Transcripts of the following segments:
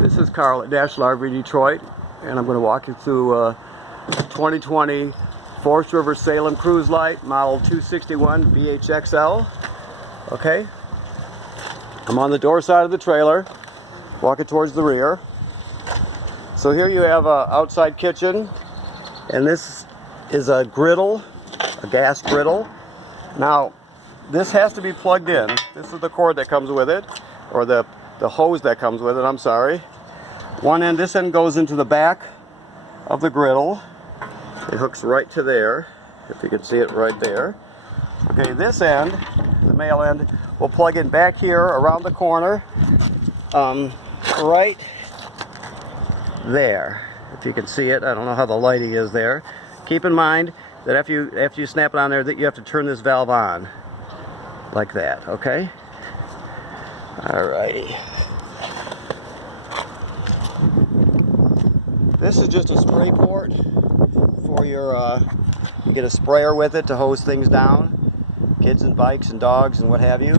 This is Carl at National RV Detroit, and I'm going to walk you through 2020 Forest River Salem Cruise Lite model 261 BHXL. Okay, I'm on the door side of the trailer, walking towards the rear. So here you have an outside kitchen, and this is a griddle, a gas griddle. Now, this has to be plugged in. This is the cord that comes with it, or the hose that comes with it, I'm sorry. One end, this end goes into the back of the griddle. It hooks right to there, if you can see it right there. Okay, this end, the male end, will plug in back here around the corner, right there. If you can see it, I don't know how the lighting is there. Keep in mind that after you snap it on there, that you have to turn this valve on, like that, okay? Alrighty. This is just a spray port for your, you get a sprayer with it to hose things down, kids and bikes and dogs and what have you.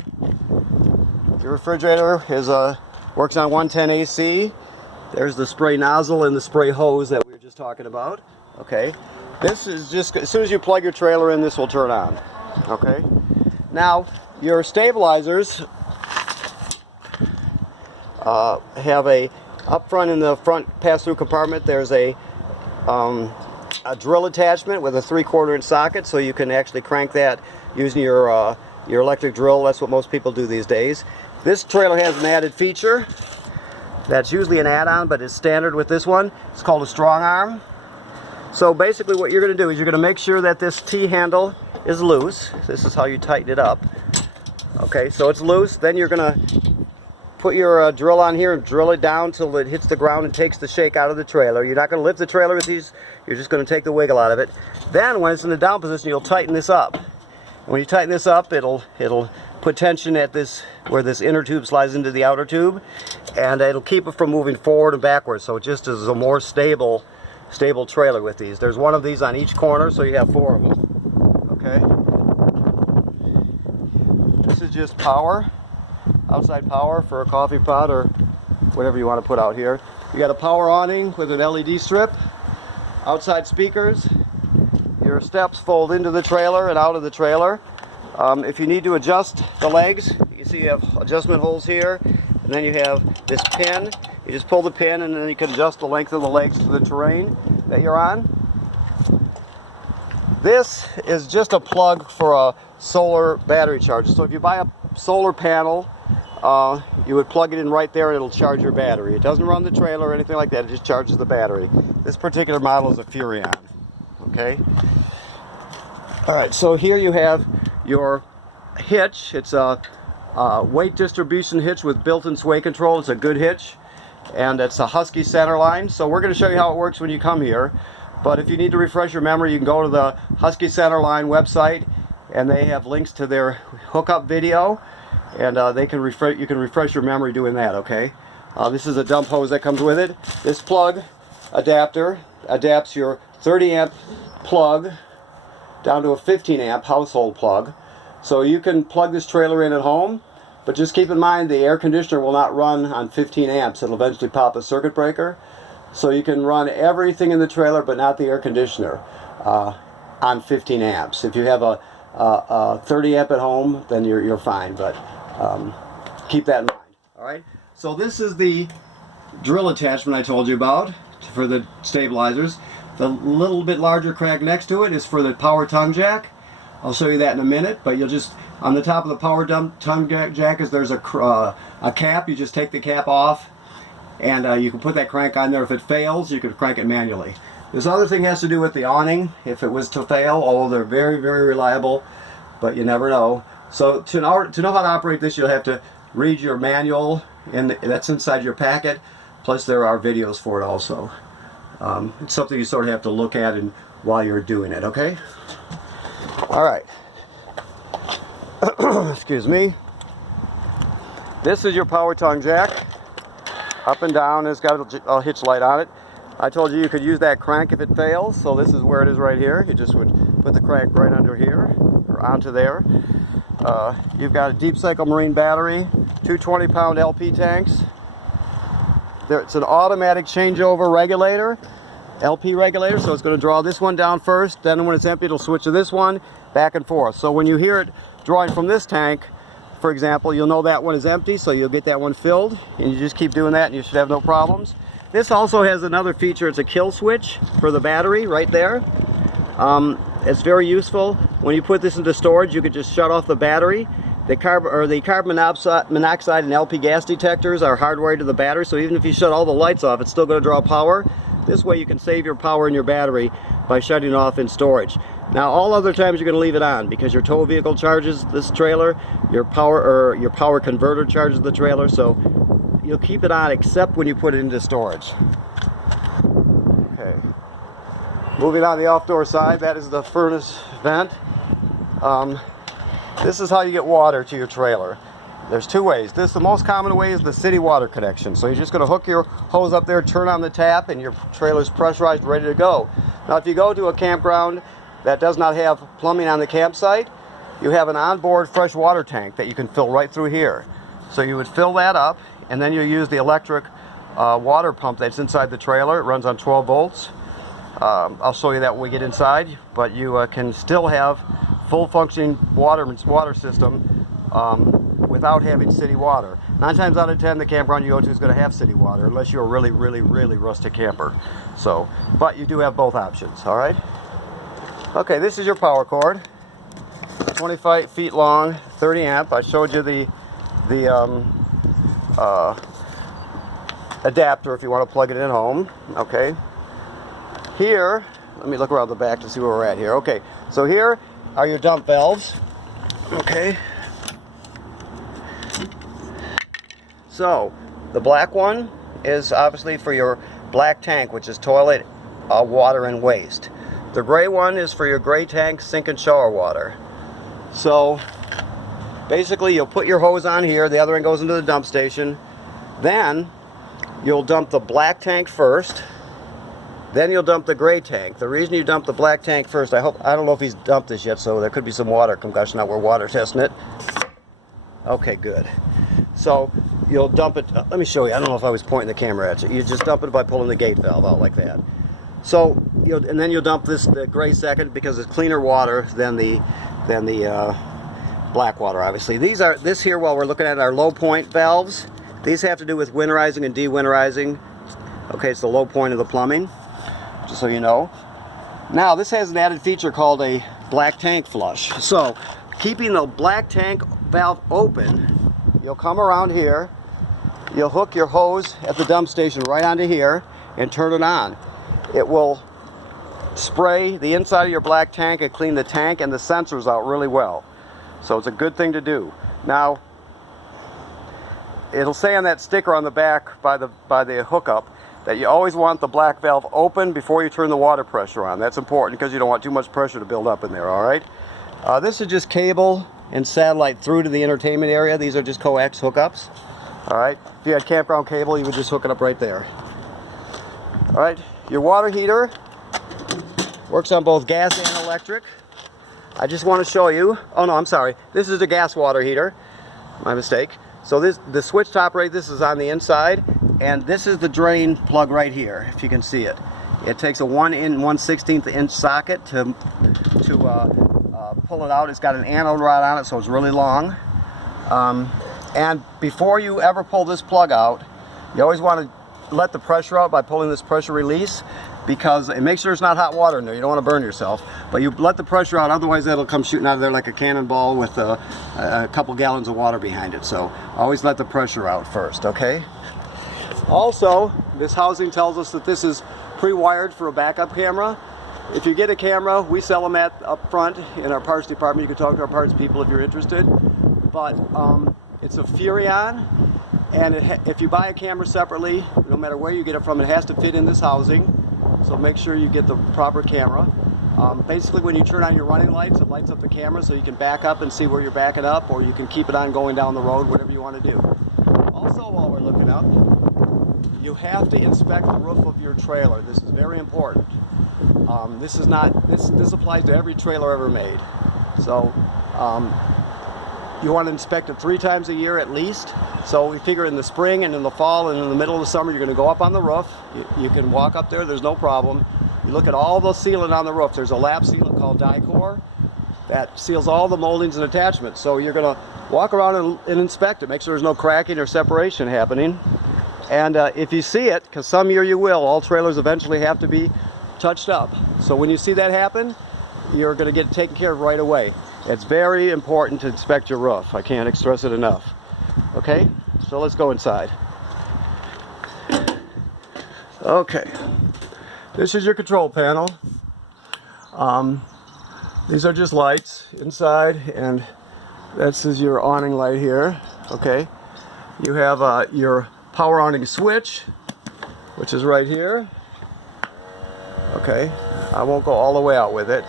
Your refrigerator is works on 110 AC. There's the spray nozzle and the spray hose that we were just talking about. Okay, this is just, as soon as you plug your trailer in, this will turn on. Okay, now your stabilizers have a, up front in the front pass-through compartment, there's a drill attachment with a 3/4 inch socket, so you can actually crank that using your electric drill. That's what most people do these days. This trailer has an added feature that's usually an add-on, but it's standard with this one. It's called a strong arm. So basically what you're going to do is you're going to make sure that this T-handle is loose. This is how you tighten it up. Okay, so it's loose. Then you're going to put your drill on here and drill it down till it hits the ground and takes the shake out of the trailer. You're not going to lift the trailer with these, you're just going to take the wiggle out of it. Then when it's in the down position, you'll tighten this up. And when you tighten this up, it'll put tension at this, where this inner tube slides into the outer tube, and it'll keep it from moving forward and backwards, so it just is a more stable trailer with these. There's one of these on each corner, so you have 4 of them. Okay? This is just power. Outside power for a coffee pot or whatever you want to put out here. You got a power awning with an LED strip, outside speakers. Your steps fold into the trailer and out of the trailer. If you need to adjust the legs, you see you have adjustment holes here, and then you have this pin. You just pull the pin and then you can adjust the length of the legs to the terrain that you're on. This is just a plug for a solar battery charger. So if you buy a solar panel, you would plug it in right there and it'll charge your battery. It doesn't run the trailer or anything like that, it just charges the battery. This particular model is a Furrion. Okay? Alright, so here you have your hitch. It's a weight distribution hitch with built-in sway control. It's a good hitch, and it's a Husky centerline. So we're going to show you how it works when you come here, but if you need to refresh your memory, you can go to the Husky Centerline website, and they have links to their hookup video, and you can refresh your memory doing that. Okay, this is a dump hose that comes with it. This plug adapter adapts your 30 amp plug down to a 15 amp household plug, so you can plug this trailer in at home, but just keep in mind the air conditioner will not run on 15 amps. It'll eventually pop a circuit breaker, so you can run everything in the trailer but not the air conditioner on 15 amps. If you have a 30 amp at home, then you're fine, but keep that in mind. Alright, so this is the drill attachment I told you about for the stabilizers. The little bit larger crank next to it is for the power tongue jack. I'll show you that in a minute, but you'll just, on the top of the power tongue jack there's a cap. You just take the cap off, and you can put that crank on there. If it fails, you can crank it manually. This other thing has to do with the awning. If it was to fail, although they're very, very reliable, but you never know. So to know how to operate this, you'll have to read your manual, and that's inside your packet. Plus there are videos for it also. It's something you sort of have to look at while you're doing it, okay? Alright. Excuse me. This is your power tongue jack. Up and down, it's got a hitch light on it. I told you could use that crank if it fails, so this is where it is right here. You just would put the crank right under here, or onto there. You've got a deep cycle marine battery, two 20-pound LP tanks. It's an automatic changeover regulator, LP regulator, so it's going to draw this one down first, then when it's empty it'll switch to this one, back and forth. So when you hear it drawing from this tank, for example, you'll know that one is empty, so you'll get that one filled, and you just keep doing that and you should have no problems. This also has another feature. It's a kill switch for the battery right there. It's very useful. When you put this into storage, you could just shut off the battery. The carbon monoxide and LP gas detectors are hardwired to the battery, so even if you shut all the lights off, it's still going to draw power. This way you can save your power in your battery by shutting it off in storage. Now all other times you're going to leave it on because your tow vehicle charges this trailer, your power converter charges the trailer, so you'll keep it on except when you put it into storage. Okay. Moving on the off-door side, that is the furnace vent. This is how you get water to your trailer. There's two ways. The most common way is the city water connection. So you're just going to hook your hose up there, turn on the tap, and your trailer's pressurized, ready to go. Now if you go to a campground that does not have plumbing on the campsite, you have an onboard fresh water tank that you can fill right through here. So you would fill that up, and then you use the electric water pump that's inside the trailer. It runs on 12 volts. I'll show you that when we get inside, but you can still have full functioning water system without having city water. 9 times out of 10, the campground you go to is going to have city water, unless you're a really, really, really rustic camper. So, but you do have both options, all right? Okay, this is your power cord. 25 feet long, 30 amp. I showed you the adapter if you want to plug it in home. Okay. Here, let me look around the back to see where we're at here. Okay, so here are your dump valves. Okay. So, the black one is obviously for your black tank, which is toilet, water, and waste. The gray one is for your gray tank, sink, and shower water. So, basically you'll put your hose on here, the other end goes into the dump station. Then, you'll dump the black tank first. Then you'll dump the gray tank. The reason you dump the black tank first, I don't know if he's dumped this yet, so there could be some water concussion out. We're water testing it. Okay, good. So you'll dump it, let me show you. I don't know if I was pointing the camera at you. You just dump it by pulling the gate valve out like that. So, and then you'll dump the gray second because it's cleaner water than the black water, obviously. This here, while we're looking at our low point valves, these have to do with winterizing and de-winterizing. Okay, it's the low point of the plumbing, just so you know. Now, this has an added feature called a black tank flush. So, keeping the black tank valve open, you'll come around here, you'll hook your hose at the dump station right onto here and turn it on. It will spray the inside of your black tank and clean the tank and the sensors out really well. So it's a good thing to do. Now, it'll say on that sticker on the back by the hookup that you always want the black valve open before you turn the water pressure on. That's important because you don't want too much pressure to build up in there, all right? This is just cable and satellite through to the entertainment area. These are just coax hookups, all right? If you had campground cable, you would just hook it up right there. All right, your water heater works on both gas and electric. I just want to show you, oh no, I'm sorry. This is a gas water heater, my mistake. So the switch top right, this is on the inside, and this is the drain plug right here, if you can see it. It takes a 1/16 inch socket to pull it out. It's got an anode rod on it, so it's really long. And before you ever pull this plug out, you always want to let the pressure out by pulling this pressure release, because it makes sure it's not hot water in there. You don't want to burn yourself, but you let the pressure out, otherwise that'll come shooting out of there like a cannonball with a couple gallons of water behind it. So always let the pressure out first, okay? Also, this housing tells us that this is pre-wired for a backup camera. If you get a camera, we sell them up front in our parts department. You can talk to our parts people if you're interested. But it's a Furrion, and if you buy a camera separately, no matter where you get it from, it has to fit in this housing. So make sure you get the proper camera. Basically, when you turn on your running lights, it lights up the camera so you can back up and see where you're backing up, or you can keep it on going down the road, whatever you want to do. Also, while we're looking up, you have to inspect the roof of your trailer. This is very important. This applies to every trailer ever made. So you want to inspect it 3 times a year at least. So we figure in the spring and in the fall and in the middle of the summer, you're going to go up on the roof. You can walk up there, there's no problem. You look at all the sealant on the roof. There's a lap sealant called Dicor that seals all the moldings and attachments. So you're going to walk around and inspect it, make sure there's no cracking or separation happening. And if you see it, because some year you will, all trailers eventually have to be touched up. So when you see that happen, you're going to get it taken care of right away. It's very important to inspect your roof. I can't stress it enough. Okay, so let's go inside. Okay, this is your control panel. These are just lights inside, and this is your awning light here. Okay, you have your power awning switch, which is right here. Okay, I won't go all the way out with it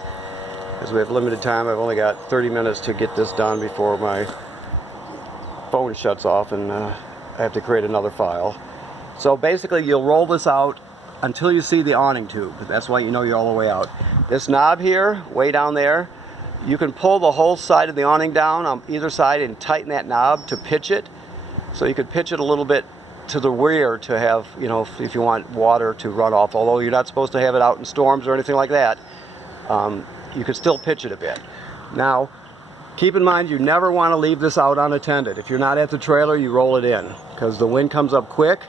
because we have limited time. I've only got 30 minutes to get this done before my phone shuts off and I have to create another file. So basically you'll roll this out until you see the awning tube. That's why you know you're all the way out. This knob here, way down there, you can pull the whole side of the awning down on either side and tighten that knob to pitch it. So you could pitch it a little bit to the rear to have, you know, if you want water to run off, although you're not supposed to have it out in storms or anything like that. You can still pitch it a bit. Now, keep in mind you never want to leave this out unattended. If you're not at the trailer, you roll it in because the wind comes up quick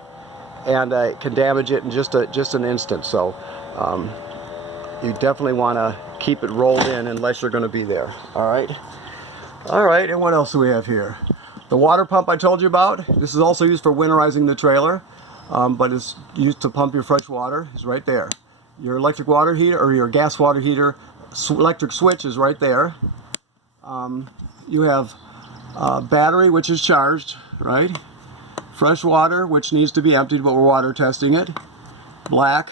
and it can damage it in just an instant. So you definitely want to keep it rolled in unless you're going to be there. All right, and what else do we have here? The water pump I told you about. This is also used for winterizing the trailer, but it's used to pump your fresh water. It's right there. Your electric water heater or your gas water heater electric switch is right there. You have battery, which is charged, right? Fresh water, which needs to be emptied, but we're water testing it. Black,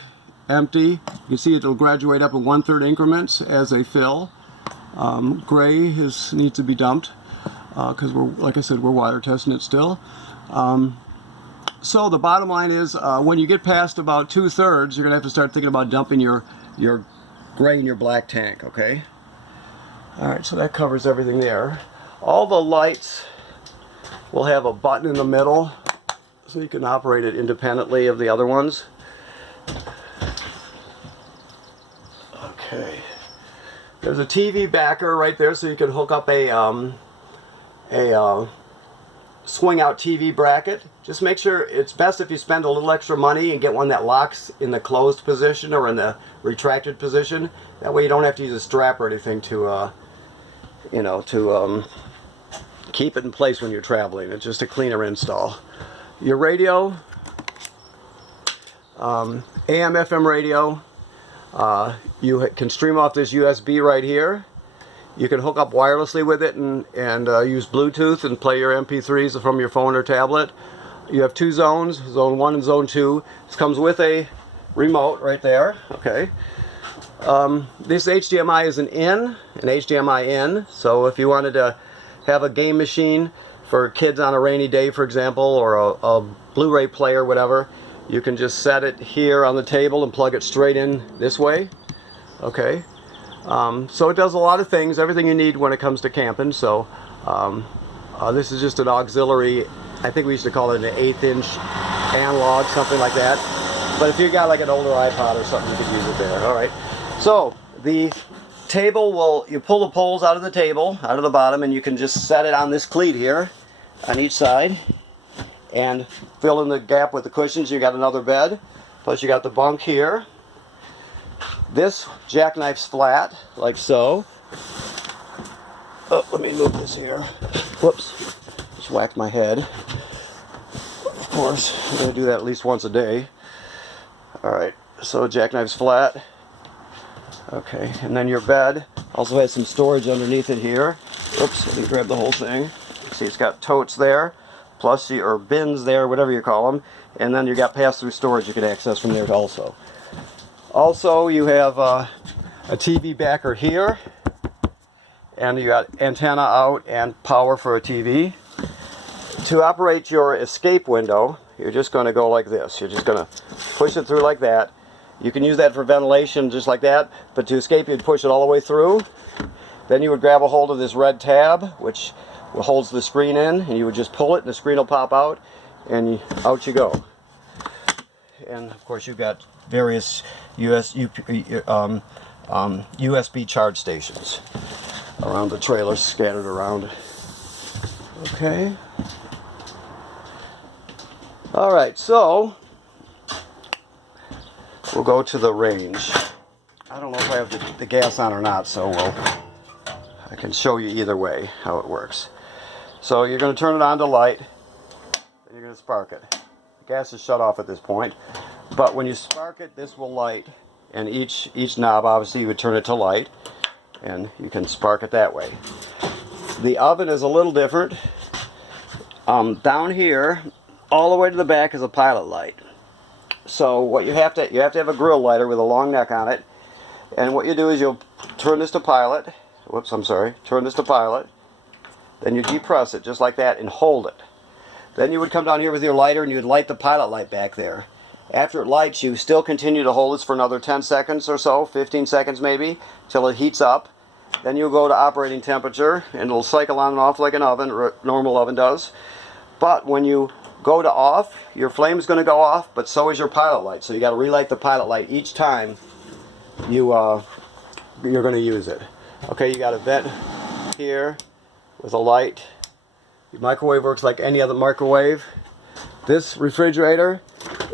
empty. You can see it'll graduate up in 1/3 increments as they fill. Gray needs to be dumped because like I said, we're water testing it still. So the bottom line is, when you get past about 2/3, you're gonna have to start thinking about dumping your gray and your black tank. Okay. All right, so that covers everything there. All the lights will have a button in the middle, so you can operate it independently of the other ones. Okay. There's a TV backer right there, so you can hook up a swing out TV bracket. Just make sure it's best if you spend a little extra money and get one that locks in the closed position or in the retracted position. That way you don't have to use a strap or anything to keep it in place when you're traveling. It's just a cleaner install. Your radio, AM FM radio, you can stream off this USB right here. You can hook up wirelessly with it and use Bluetooth and play your MP3s from your phone or tablet. You have 2 zones, zone 1 and zone 2. This comes with a remote right there. Okay. This HDMI is an HDMI in. So if you wanted to have a game machine for kids on a rainy day, for example, or a Blu-ray player, whatever, you can just set it here on the table and plug it straight in this way. Okay. So it does a lot of things, everything you need when it comes to camping. So this is just an auxiliary. I think we used to call it an 1/8 inch analog, something like that. But if you got like an older iPod or something, you could use it there. All right. So the table you pull the poles out of the table, out of the bottom, and you can just set it on this cleat here on each side and fill in the gap with the cushions. You got another bed, plus you got the bunk here. This jackknife's flat, like so. Oh, let me move this here. Whoops, just whacked my head. Of course, I'm going to do that at least once a day. Alright, so jackknife's flat. Okay, and then your bed also has some storage underneath it here. Oops, let me grab the whole thing. See, it's got totes there, plus or bins there, whatever you call them. And then you got pass-through storage you can access from there also. Also, you have a TV backer here, and you got antenna out and power for a TV. To operate your escape window, you're just going to go like this. You're just going to push it through like that. You can use that for ventilation just like that, but to escape you'd push it all the way through. Then you would grab a hold of this red tab, which holds the screen in, and you would just pull it and the screen will pop out, and out you go. And of course you've got various USB charge stations around the trailer, scattered around. Okay. Alright, so we'll go to the range. I don't know if I have the gas on or not, so I can show you either way how it works. So you're going to turn it on to light, and you're going to spark it. The gas is shut off at this point, but when you spark it, this will light, and each knob, obviously, you would turn it to light, and you can spark it that way. The oven is a little different. Down here, all the way to the back is a pilot light. So what you have to have a grill lighter with a long neck on it, and what you do is you'll turn this to pilot. Whoops, I'm sorry. Turn this to pilot. Then you depress it just like that and hold it. Then you would come down here with your lighter and you'd light the pilot light back there. After it lights, you still continue to hold this for another 10 seconds or so, 15 seconds maybe, till it heats up. Then you'll go to operating temperature, and it'll cycle on and off like an oven, or a normal oven does. But when you go to off, your flame is going to go off, but so is your pilot light. So you got to relight the pilot light each time you're going to use it. Okay, you got a vent here with a light. Your microwave works like any other microwave. This refrigerator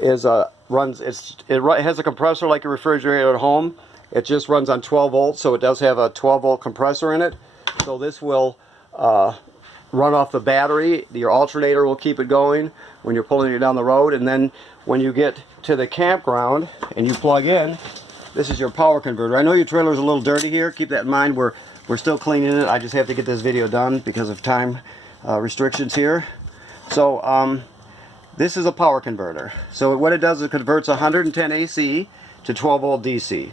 is it has a compressor like a refrigerator at home. It just runs on 12 volts, so it does have a 12 volt compressor in it. So this will run off the battery. Your alternator will keep it going when you're pulling it down the road, and then when you get to the campground and you plug in, this is your power converter. I know your trailer is a little dirty here. Keep that in mind. We're still cleaning it. I just have to get this video done because of time restrictions here. So this is a power converter. So what it does is it converts 110 AC to 12 volt DC.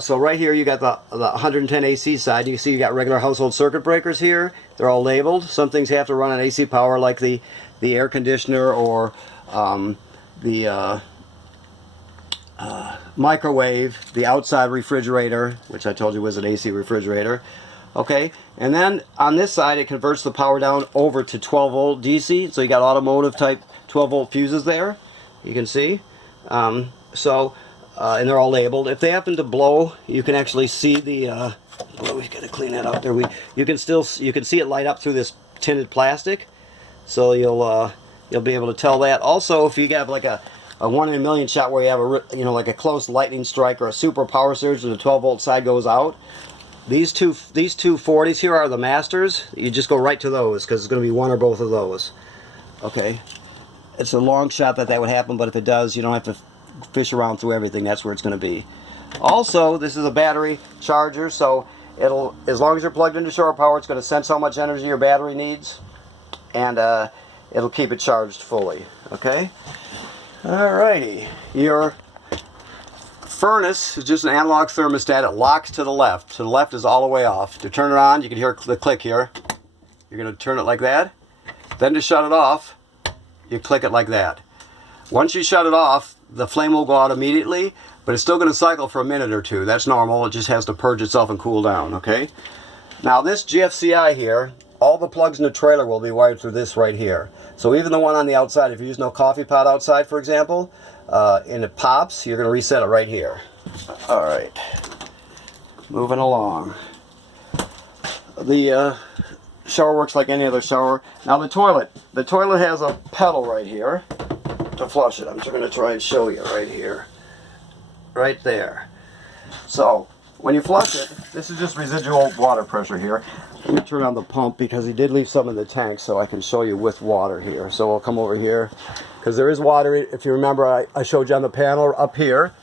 So right here you got the 110 AC side. You see you got regular household circuit breakers here. They're all labeled. Some things have to run on AC power, like the air conditioner or the microwave, the outside refrigerator, which I told you was an AC refrigerator. Okay, and then on this side it converts the power down over to 12 volt DC. So you got automotive type 12 volt fuses there, you can see. And they're all labeled. If they happen to blow, you can actually see the we've got to clean that up there. You can see it light up through this tinted plastic, so you'll be able to tell that. Also, if you have like a 1 in a million shot where you have like a close lightning strike or a super power surge and the 12 volt side goes out, these two 40s here are the masters. You just go right to those because it's going to be one or both of those. Okay, it's a long shot that would happen, but if it does, you don't have to fish around through everything. That's where it's going to be. Also, this is a battery charger, so it'll, as long as you're plugged into shore power, it's going to sense how much energy your battery needs, and it'll keep it charged fully. Okay. Alrighty. Your furnace is just an analog thermostat. It locks to the left. So the left is all the way off. To turn it on, you can hear the click here. You're going to turn it like that. Then to shut it off, you click it like that. Once you shut it off, the flame will go out immediately, but it's still going to cycle for a minute or two. That's normal. It just has to purge itself and cool down, okay? Now this GFCI here, all the plugs in the trailer will be wired through this right here. So even the one on the outside, if you're using a coffee pot outside, for example, and it pops, you're going to reset it right here. All right. Moving along. The shower works like any other shower. Now the toilet has a pedal right here to flush it. I'm just going to try and show you right here. Right there. So when you flush it, this is just residual water pressure here. Let me turn on the pump because he did leave some in the tank, so I can show you with water here. So we'll come over here because there is water. If you remember, I showed you on the panel up here,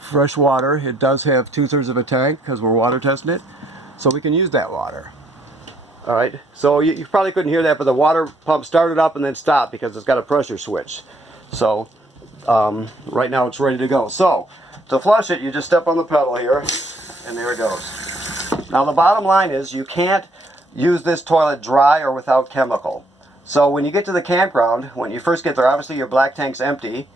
fresh water. It does have 2/3 of a tank because we're water testing it, so we can use that water. All right, so you probably couldn't hear that, but the water pump started up and then stopped because it's got a pressure switch. So right now it's ready to go. So to flush it, you just step on the pedal here, and there it goes. Now the bottom line is you can't use this toilet dry or without chemical. So when you get to the campground, when you first get there, obviously your black tank's empty.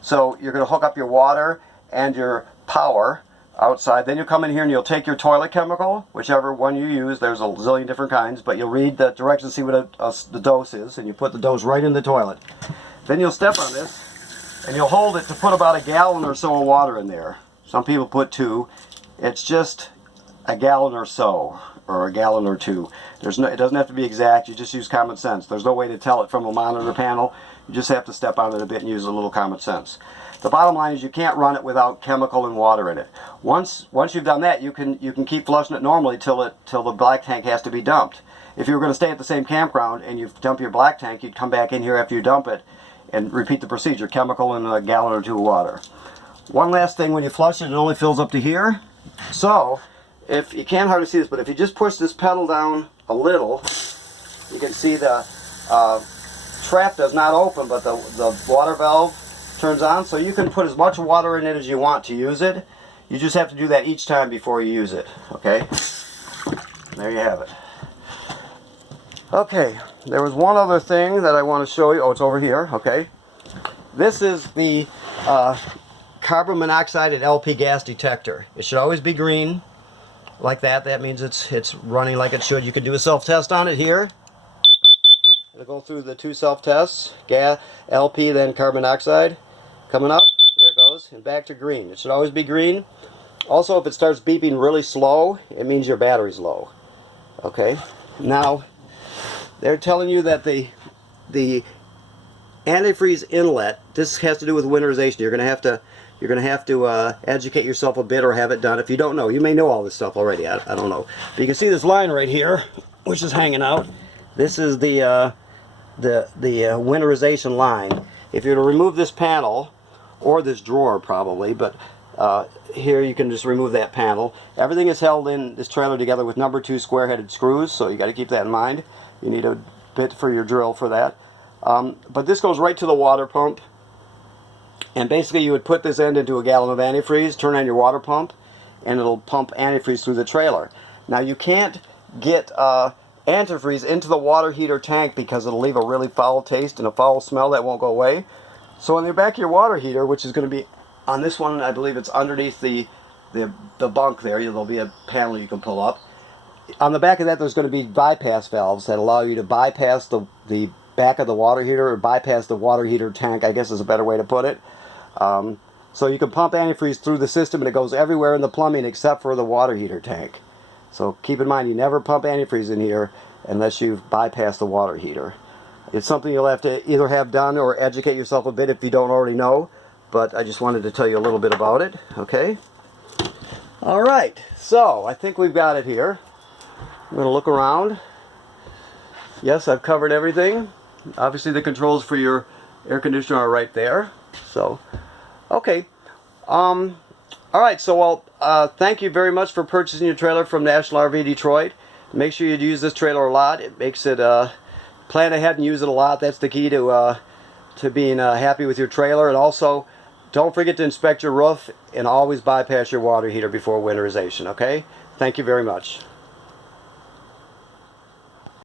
So you're going to hook up your water and your power outside. Then you'll come in here and you'll take your toilet chemical, whichever one you use. There's a zillion different kinds, but you'll read the directions, see what the dose is, and you put the dose right in the toilet. Then you'll step on this, and you'll hold it to put about a gallon or so of water in there. Some people put 2. It's just a gallon or so, or a gallon or 2. It doesn't have to be exact. You just use common sense. There's no way to tell it from a monitor panel. You just have to step on it a bit and use a little common sense. The bottom line is you can't run it without chemical and water in it. Once you've done that, you can keep flushing it normally till the black tank has to be dumped. If you were going to stay at the same campground and you dump your black tank, you'd come back in here after you dump it and repeat the procedure, chemical and a gallon or 2 of water. One last thing, when you flush it, it only fills up to here. So, if you can't hardly see this, but if you just push this pedal down a little, you can see the trap does not open, but the water valve turns on. So you can put as much water in it as you want to use it. You just have to do that each time before you use it. Okay? There you have it. Okay, there was one other thing that I want to show you. Oh, it's over here. Okay. This is the carbon monoxide and LP gas detector. It should always be green, like that. That means it's running like it should. You can do a self-test on it here. It'll go through the 2 self-tests. Gas, LP, then carbon monoxide. Coming up. There it goes. And back to green. It should always be green. Also, if it starts beeping really slow, it means your battery's low. Okay. Now, they're telling you that the antifreeze inlet, this has to do with winterization. You're going to have to educate yourself a bit or have it done. If you don't know, you may know all this stuff already. I don't know. But you can see this line right here, which is hanging out. This is the winterization line. If you were to remove this panel, or this drawer probably, but here you can just remove that panel. Everything is held in this trailer together with number 2 square-headed screws, so you got to keep that in mind. You need a bit for your drill for that. But this goes right to the water pump. And basically you would put this end into a gallon of antifreeze, turn on your water pump, and it'll pump antifreeze through the trailer. Now you can't get antifreeze into the water heater tank because it'll leave a really foul taste and a foul smell that won't go away. So on the back of your water heater, which is going to be on this one, I believe it's underneath the bunk there, there'll be a panel you can pull up. On the back of that, there's going to be bypass valves that allow you to bypass the back of the water heater, or bypass the water heater tank, I guess is a better way to put it. So you can pump antifreeze through the system, and it goes everywhere in the plumbing except for the water heater tank. So keep in mind, you never pump antifreeze in here unless you've bypassed the water heater. It's something you'll have to either have done or educate yourself a bit if you don't already know, but I just wanted to tell you a little bit about it. Okay? Alright, so I think we've got it here. I'm going to look around. Yes, I've covered everything. Obviously the controls for your air conditioner are right there. So, okay. Alright, so thank you very much for purchasing your trailer from National RV Detroit. Make sure you use this trailer a lot. It makes it, plan ahead and use it a lot. That's the key to being happy with your trailer. And also, don't forget to inspect your roof and always bypass your water heater before winterization, okay? Thank you very much.